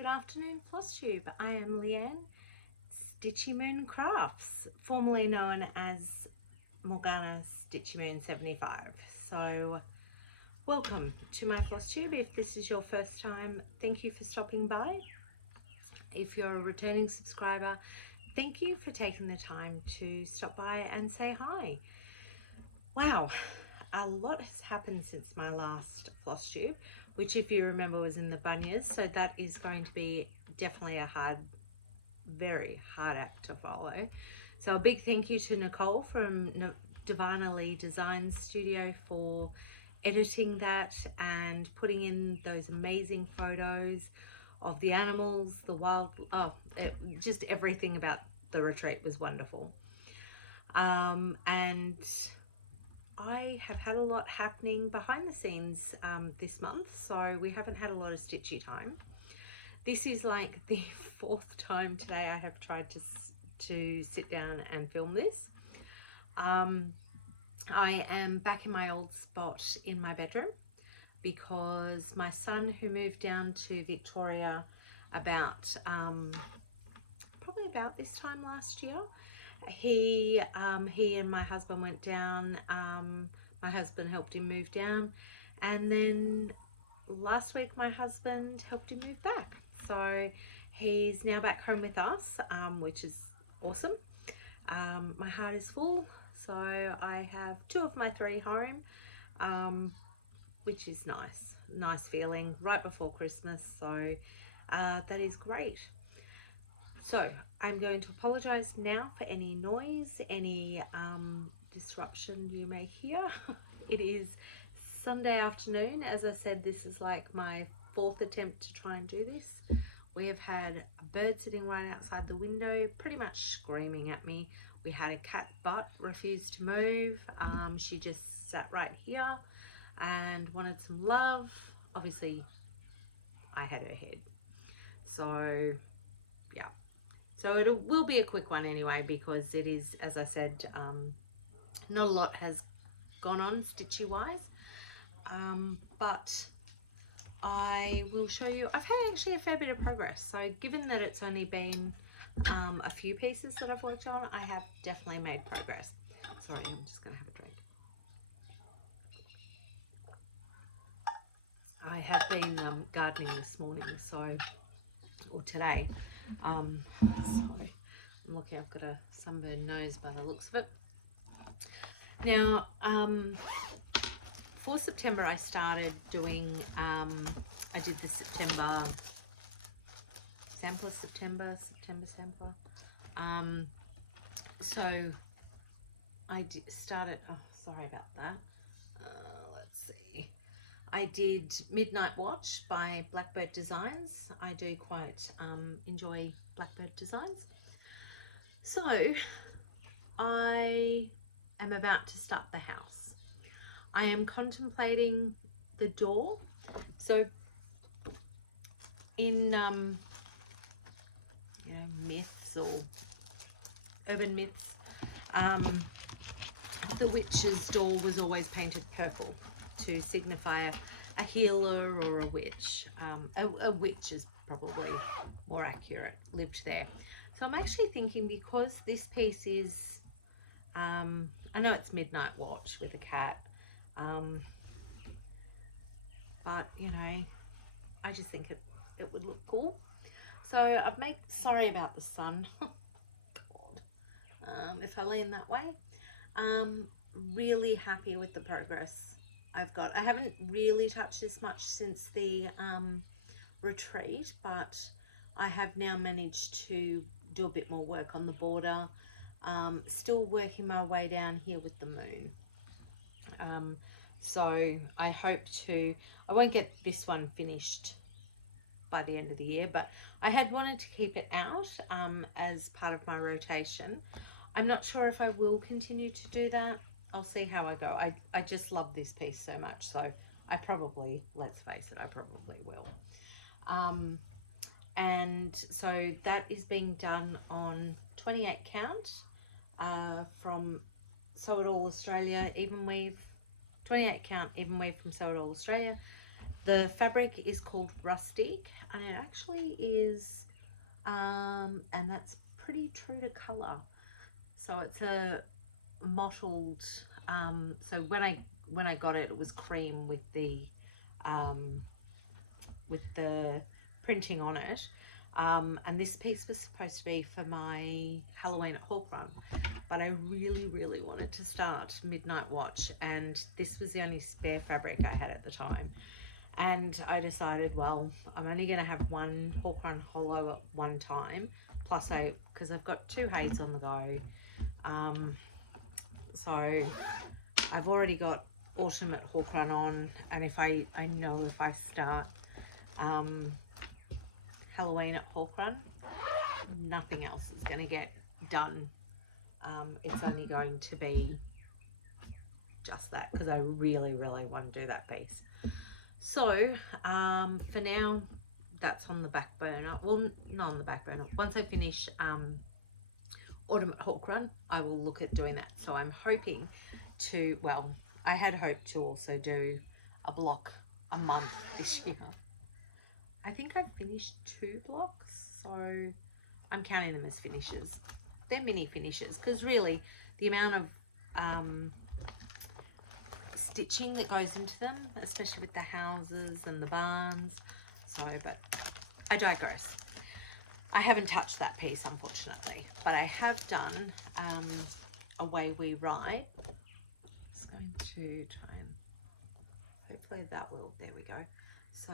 Good afternoon, Flosstube. I am Leanne, Stitchy Moon Crafts, formerly known as Morgana Stitchy Moon 75. So, welcome to my Flosstube. If this is your first time, thank you for stopping by. If you're a returning subscriber, thank you for taking the time to stop by and say hi. Wow, a lot has happened since my last Flosstube, which if you remember was in the Bunyas, so that is going to be definitely a very hard act to follow. So a big thank you to Nicole from Blackbird Designs studio for editing that and putting in those amazing photos of the animals, the wild, just everything about the retreat was wonderful. And I have had a lot happening behind the scenes this month, so we haven't had a lot of stitchy time. This is like the fourth time today I have tried to sit down and film this. I am back in my old spot in my bedroom because my son, who moved down to Victoria about probably about this time last year, he and my husband went down. My husband helped him move down, and then last week my husband helped him move back, so he's now back home with us, which is awesome. My heart is full, so I have 2 of my 3 home, which is nice feeling right before Christmas, so that is great. So I'm going to apologize now for any noise, any disruption you may hear. It is Sunday afternoon. As I said, this is like my 4th attempt to try and do this. We have had a bird sitting right outside the window, pretty much screaming at me. We had a cat butt refused to move. She just sat right here and wanted some love. Obviously, I had her head. So, yeah. So it will be a quick one anyway, because it is, as I said, not a lot has gone on stitchy wise, but I will show you. I've had actually a fair bit of progress. So given that it's only been a few pieces that I've worked on, I have definitely made progress. Sorry, I'm just going to have a drink. I have been gardening this morning, or today. Sorry, I'm looking, I've got a sunburned nose by the looks of it. Now, for September I started doing, I did the September sampler. So I started, oh sorry about that, let's see. I did Midnight Watch by Blackbird Designs. I do quite enjoy Blackbird Designs. So I am about to start the house. I am contemplating the door. So in myths or urban myths, the witch's door was always painted purple to signify a healer or a witch. A witch is probably more accurate, lived there. So I'm actually thinking, because this piece is, I know it's Midnight Watch with a cat, but you know, I just think it would look cool. So I've made, sorry about the sun, God, if I lean that way, really happy with the progress I've got. I haven't really touched this much since the retreat, but I have now managed to do a bit more work on the border. Still working my way down here with the moon. So I hope to, I won't get this one finished by the end of the year, but I had wanted to keep it out as part of my rotation. I'm not sure if I will continue to do that. I'll see how I go. I just love this piece so much, so I probably, let's face it, I probably will. And so that is being done on 28 count from Sew It All Australia, even weave, 28 count even weave from Sew It All Australia. The fabric is called Rustic, and it actually is, and that's pretty true to colour. So it's a mottled, so when I got it, it was cream with the printing on it. And this piece was supposed to be for my Halloween at Hawk Run, but I really wanted to start Midnight Watch, and this was the only spare fabric I had at the time. And I decided, well, I'm only going to have one Hawk Run Hollow at one time, plus because I've got 2 Hays on the go. So I've already got Autumn at Hawk Run on, and if I know if I start Halloween at Hawk Run, nothing else is going to get done. It's only going to be just that, because I really want to do that piece. So for now, that's on the back burner. Well, not on the back burner. Once I finish Autumn at Hawk Run, I will look at doing that. So I'm hoping to, well, I had hoped to also do a block a month this year. I think I've finished 2 blocks, so I'm counting them as finishes. They're mini finishes, because really the amount of stitching that goes into them, especially with the houses and the barns. So, but I digress. I haven't touched that piece, unfortunately, but I have done Away We Ride. Just going to try and hopefully that will, there we go. So,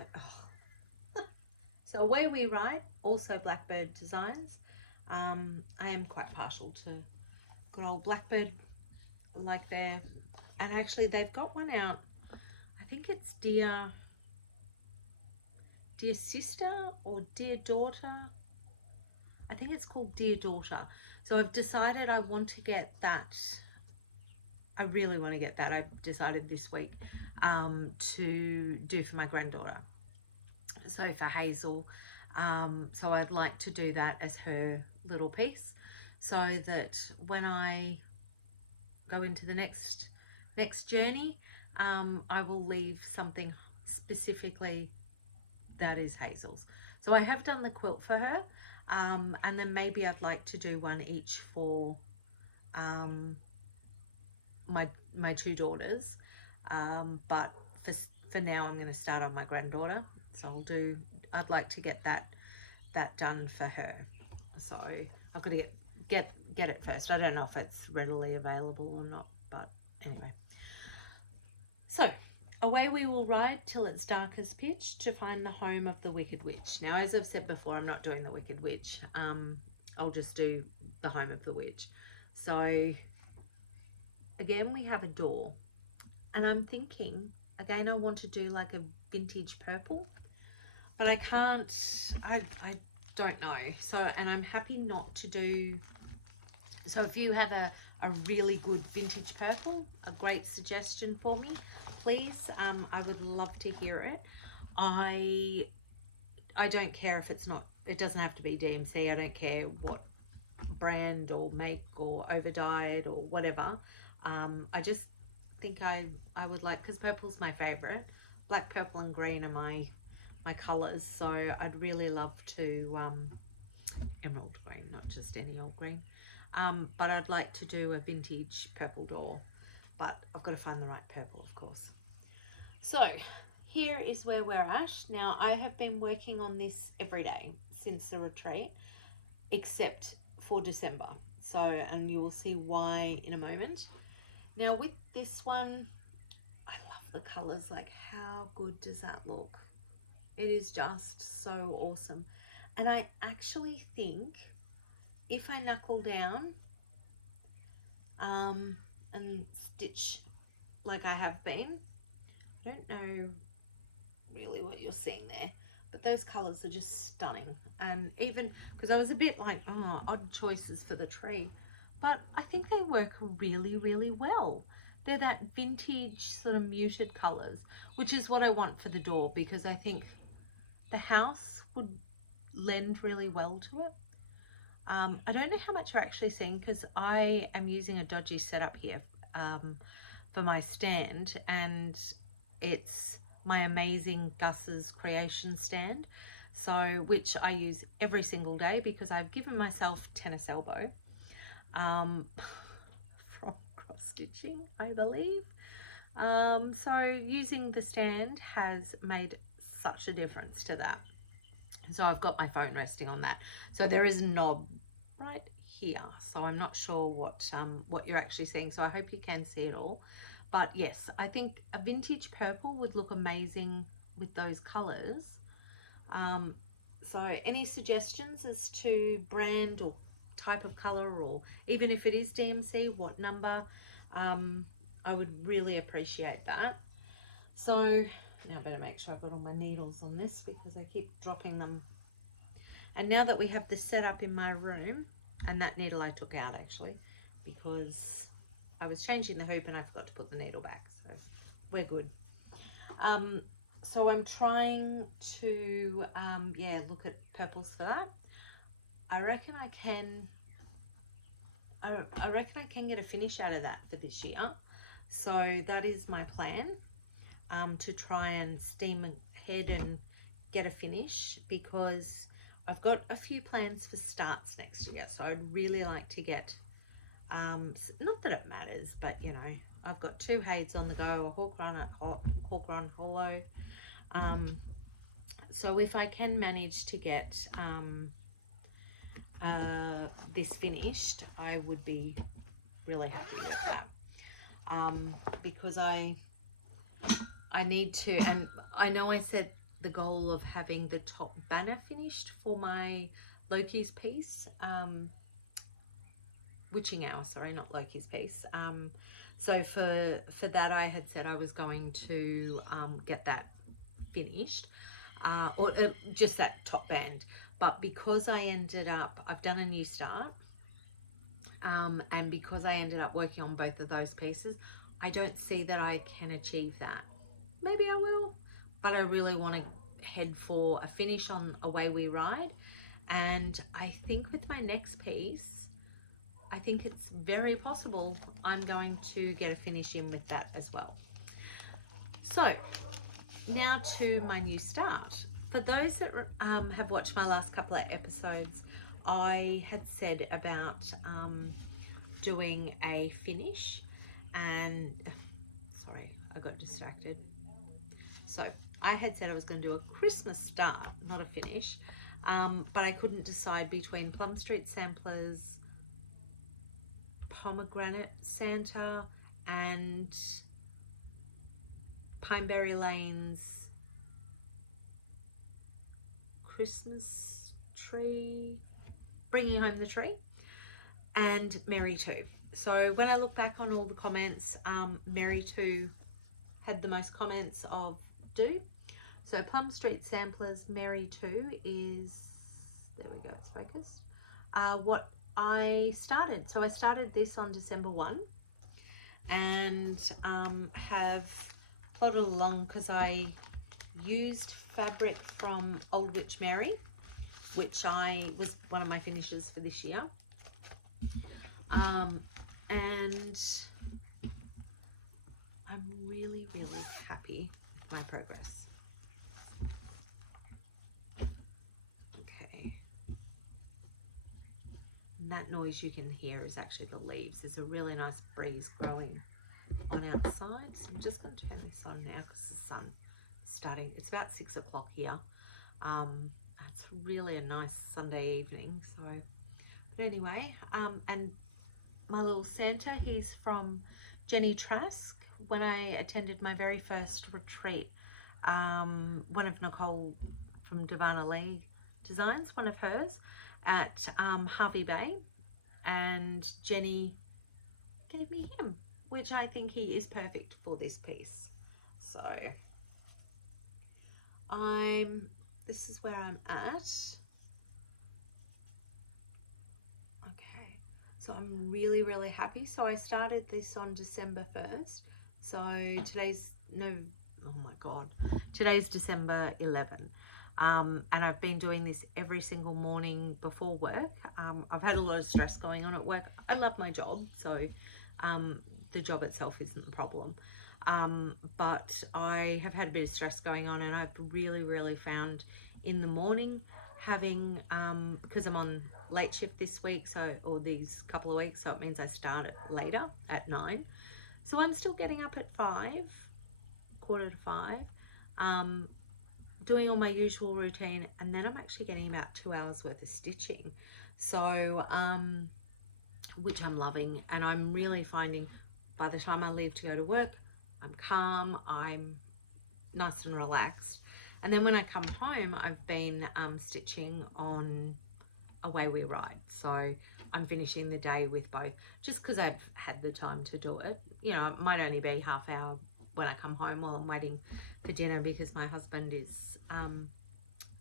so Away We Ride, also Blackbird Designs. I am quite partial to good old Blackbird, like their, and actually they've got one out, I think it's Dear Sister or Dear Daughter. I think it's called Dear Daughter. So I've decided I want to get that. I really want to get that. I've decided this week to do for my granddaughter. So for Hazel, so I'd like to do that as her little piece, so that when I go into the next journey, I will leave something specifically that is Hazel's. So I have done the quilt for her, and then maybe I'd like to do one each for my 2 daughters, but for now I'm going to start on my granddaughter. So I'd like to get that done for her. So I've got to get it first. I don't know if it's readily available or not, but anyway. So away we will ride till it's dark as pitch to find the home of the Wicked Witch. Now, as I've said before, I'm not doing the Wicked Witch. I'll just do the home of the witch. So again, we have a door, and I'm thinking, again, I want to do like a vintage purple, but I can't, I don't know. So, and I'm happy not to do, so if you have a really good vintage purple, a great suggestion for me, please, I would love to hear it. I don't care if it's not, it doesn't have to be DMC. I don't care what brand or make or over dyed or whatever. I just think I would like, because purple's my favorite. Black, purple and green are my colors, so I'd really love to emerald green, not just any old green, but I'd like to do a vintage purple door, but I've got to find the right purple, of course. So here is where we're at now. I have been working on this every day since the retreat, except for December, so, and you will see why in a moment. Now with this one, I love the colors. Like, how good does that look? It is just so awesome. And I actually think if I knuckle down and stitch like I have been, I don't know really what you're seeing there, but those colors are just stunning. And even because I was a bit like, oh, odd choices for the tree, but I think they work really well. They're that vintage sort of muted colors, which is what I want for the door, because I think the house would lend really well to it. I don't know how much you're actually seeing, because I am using a dodgy setup here for my stand, and it's my amazing Gus's creation stand, so which I use every single day because I've given myself tennis elbow from cross stitching, I believe. So using the stand has made such a difference to that. So I've got my phone resting on that. So there is a knob right here. So I'm not sure what you're actually seeing. So I hope you can see it all. But yes, I think a vintage purple would look amazing with those colors. So any suggestions as to brand or type of color, or even if it is DMC, what number, I would really appreciate that. So now I better make sure I've got all my needles on this because I keep dropping them. And now that we have this set up in my room, and that needle I took out actually because I was changing the hoop and I forgot to put the needle back, so we're good. So I'm trying to yeah, look at purples for that. I reckon I can get a finish out of that for this year. So that is my plan, to try and steam ahead and get a finish, because I've got a few plans for starts next year. So I'd really like to get, not that it matters, but you know, I've got 2 Hades on the go, a hawk run hollow. So if I can manage to get this finished, I would be really happy with that, because I need to, and I know I said the goal of having the top banner finished for my Loki's piece, witching hour, sorry, not Loki's piece. So for that I had said I was going to get that finished, or just that top band. But because I ended up, I've done a new start, and because I ended up working on both of those pieces, I don't see that I can achieve that. Maybe I will, but I really want to head for a finish on Away We Ride. And I think with my next piece, I think it's very possible I'm going to get a finish in with that as well. So now to my new start. For those that have watched my last couple of episodes, I had said about doing a finish, and sorry, I got distracted. So I had said I was going to do a Christmas start, not a finish, but I couldn't decide between Plum Street Samplers, Pomegranate Santa, and Pineberry Lane's Christmas tree, bringing home the tree, and Merry 2. So when I look back on all the comments, Merry 2 had the most comments of do. So Plum Street Samplers Merry 2 is, there we go, it's focused, what I started. So I started this on December 1, and have plodded along because I used fabric from Old Witch Mary, which was one of my finishes for this year, and I'm really happy with my progress. Okay, and that noise you can hear is actually the leaves. There's a really nice breeze growing on outside, so I'm just going to turn this on now because the sun is starting. It's about 6 o'clock here. It's really a nice Sunday evening. So, but anyway, and my little Santa, he's from Jenny Trask. When I attended my very first retreat, one of Nicole from Divana Lee Designs, one of hers, at Harvey Bay, and Jenny gave me him, which I think he is perfect for this piece. So this is where I'm at. Okay, so I'm really happy. So I started this on December 1st. So today's today's December 11. And I've been doing this every single morning before work. I've had a lot of stress going on at work. I love my job, so the job itself isn't the problem. but I have had a bit of stress going on, and I've really found in the morning having, because I'm on late shift this week, so, or these couple of weeks, so it means I start it later at 9. So I'm still getting up at 5, quarter to 5, doing all my usual routine, and then I'm actually getting about 2 hours worth of stitching. So, which I'm loving, and I'm really finding by the time I leave to go to work, I'm calm, I'm nice and relaxed. And then when I come home, I've been stitching on Away We Ride. So I'm finishing the day with both, just because I've had the time to do it. You know, it might only be half hour when I come home while I'm waiting for dinner, because my husband is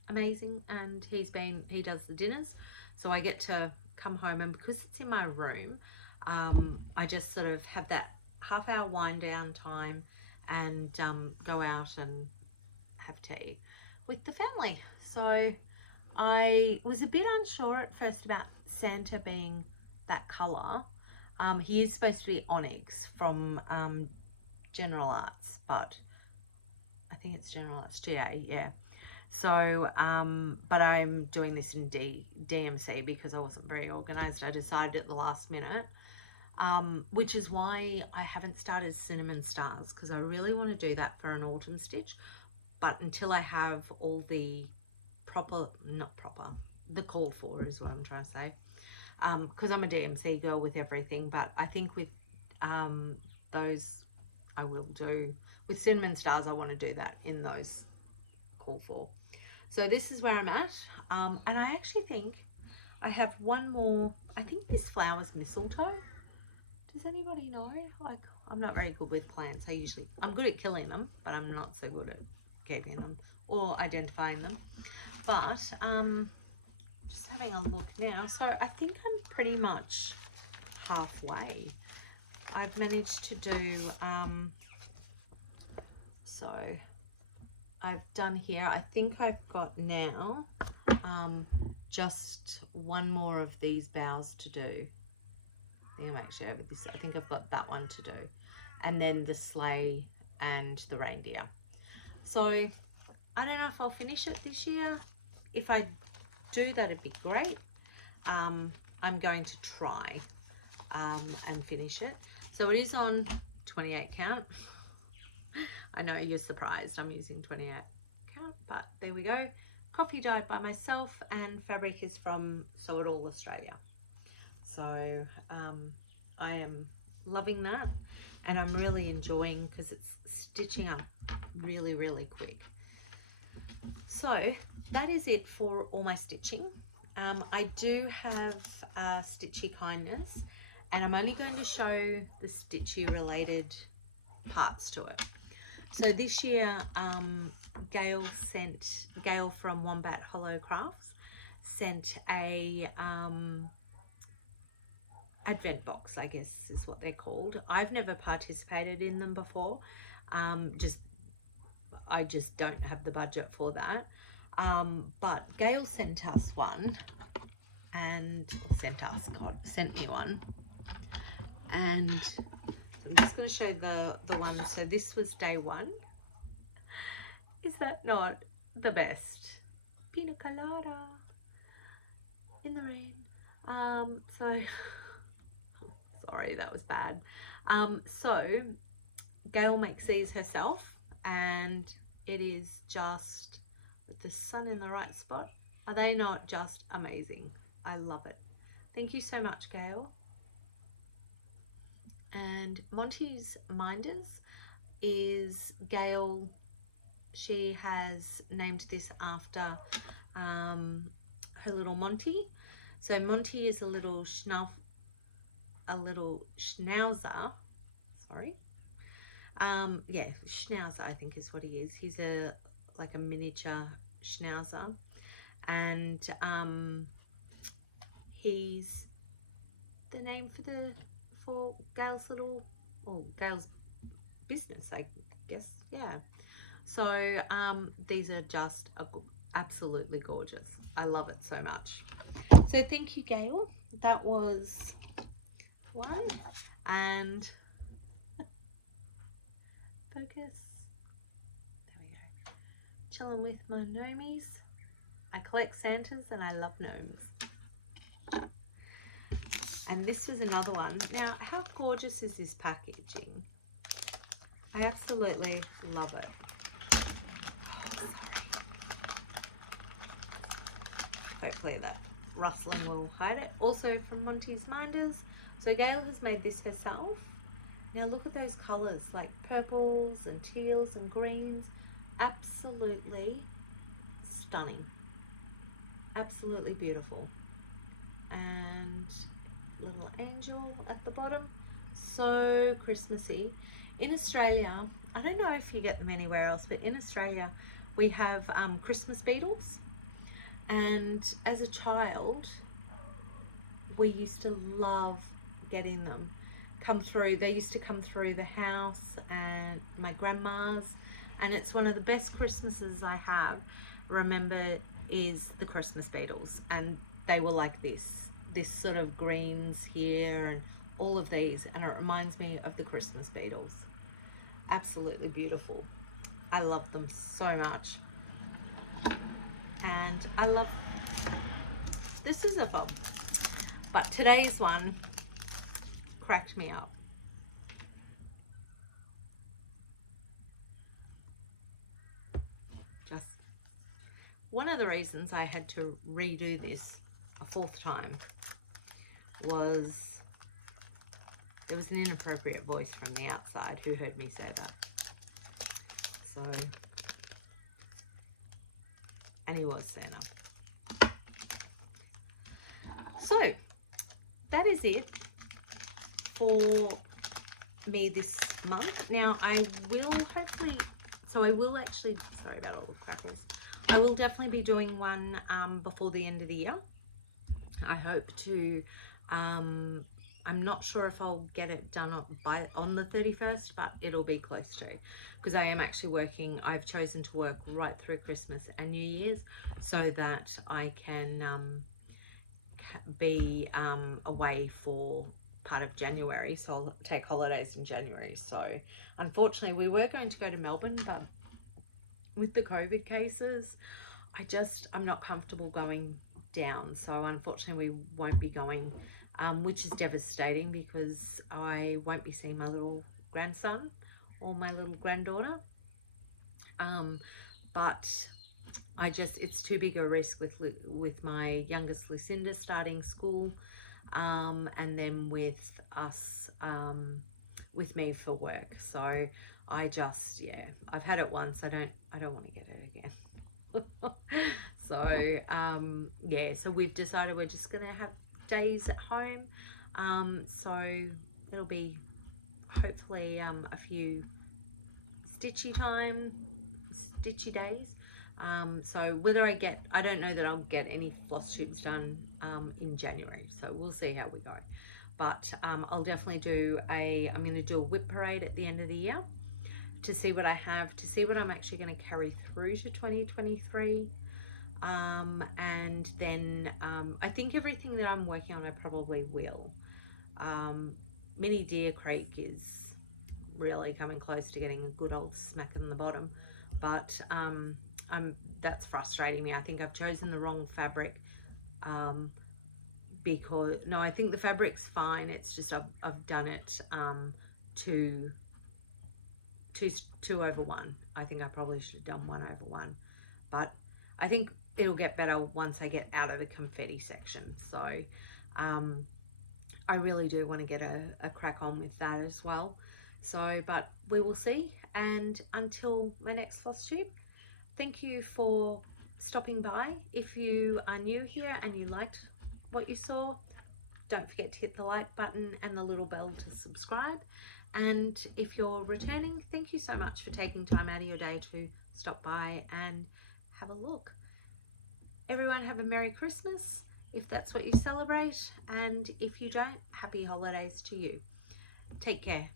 amazing, and he does the dinners. So I get to come home, and because it's in my room, I just sort of have that half hour wind down time and go out and have tea with the family. So I was a bit unsure at first about Santa being that colour. He is supposed to be onyx from General Arts, but I think it's General Arts, GA, yeah. So, but I'm doing this in DMC because I wasn't very organised. I decided at the last minute, which is why I haven't started Cinnamon Stars, because I really want to do that for an autumn stitch. But until I have all the the called for is what I'm trying to say. Because I'm a DMC girl with everything, but I think with those I will do. With Cinnamon Stars, I want to do that in those call for. So this is where I'm at, and I actually think I have one more. I think this flower's mistletoe. Does anybody know? Like, I'm not very good with plants. I'm good at killing them, but I'm not so good at keeping them or identifying them. But just having a look now. So I think I'm pretty much halfway. I've managed to do, so I've done here, I think I've got now just one more of these bows to do. I think I'm actually over this. I think I've got that one to do, and then the sleigh and the reindeer. So I don't know if I'll finish it this year. If I do, that'd be great. I'm going to try and finish it. So it is on 28 count. I know you're surprised I'm using 28 count, but there we go. Coffee dyed by myself, and fabric is from Sew It All Australia. So I am loving that, and I'm really enjoying, because it's stitching up really quick. So that is it for all my stitching. I do have Stitchy Kindness, and I'm only going to show the stitchy related parts to it. So this year, Gail from Wombat Hollow Crafts sent a advent box, I guess is what they're called. I've never participated in them before. I just don't have the budget for that. But Gail sent us one, and sent me one. And so I'm just going to show the one. So this was day one. Is that not the best? Pina colada in the rain. So sorry, that was bad. So Gail makes these herself, and it is just with the sun in the right spot. Are they not just amazing? I love it. Thank you so much, Gail. And Monty's Minders is Gail. She has named this after her little Monty. So Monty is a little schnauzer. Sorry. Yeah, schnauzer, I think is what he is. He's like a miniature schnauzer, and he's the name for Gail's Gail's business, I guess. Yeah. So these are just absolutely gorgeous. I love it so much. So thank you, Gail. That was one, and Focus. There we go. Chilling with my gnomies. I collect Santas and I love gnomes. And this was another one. Now, how gorgeous is this packaging? I absolutely love it. Oh, sorry. Hopefully that rustling will hide it. Also from Monty's Minders. So Gail has made this herself. Now look at those colours, like purples and teals and greens. Absolutely stunning. Absolutely beautiful. And little angel at the bottom. So Christmassy. In Australia, I don't know if you get them anywhere else, but in Australia we have Christmas beetles. And as a child, we used to love getting them come through. They used to come through the house and my grandma's, and it's one of the best Christmases I have remember is the Christmas beetles. And they were like this sort of greens here and all of these, and it reminds me of the Christmas beetles. Absolutely beautiful. I love them so much. And I love this is a fob, but today's one cracked me up. Just one of the reasons I had to redo this a fourth time was there was an inappropriate voice from the outside who heard me say that. So, and he was Santa. So that is it for me this month. Now I will hopefully, so I will actually, sorry about all the crackles, I will definitely be doing one before the end of the year. I hope to, I'm not sure if I'll get it done on the 31st, but it'll be close to, because I am actually working. I've chosen to work right through Christmas and New Year's so that I can be away for part of January. So I'll take holidays in January. So unfortunately we were going to go to Melbourne, but with the COVID cases, I'm not comfortable going down. So unfortunately we won't be going, which is devastating because I won't be seeing my little grandson or my little granddaughter. But it's too big a risk with my youngest Lucinda starting school, and then with us, with me for work. So I've had it once. I don't want to get it again. So so we've decided we're just gonna have days at home. So it'll be hopefully a few stitchy days. So whether I don't know that I'll get any floss tubes done in January, so we'll see how we go. But I'll definitely I'm going to do a whip parade at the end of the year to see what I have, to see what I'm actually going to carry through to 2023. And then I think everything that I'm working on I probably will. Mini Deer Creek is really coming close to getting a good old smack in the bottom, but that's frustrating me. I think I've chosen the wrong fabric, because no, I think the fabric's fine. It's just I've done it 2 over 1. I think I probably should have done 1 over 1, but I think it'll get better once I get out of the confetti section. So I really do want to get a crack on with that as well. So, but we will see. And until my next floss tube, thank you for stopping by. If you are new here and you liked what you saw, don't forget to hit the like button and the little bell to subscribe. And if you're returning, thank you so much for taking time out of your day to stop by and have a look. Everyone have a Merry Christmas if that's what you celebrate, and if you don't, happy holidays to you. Take care.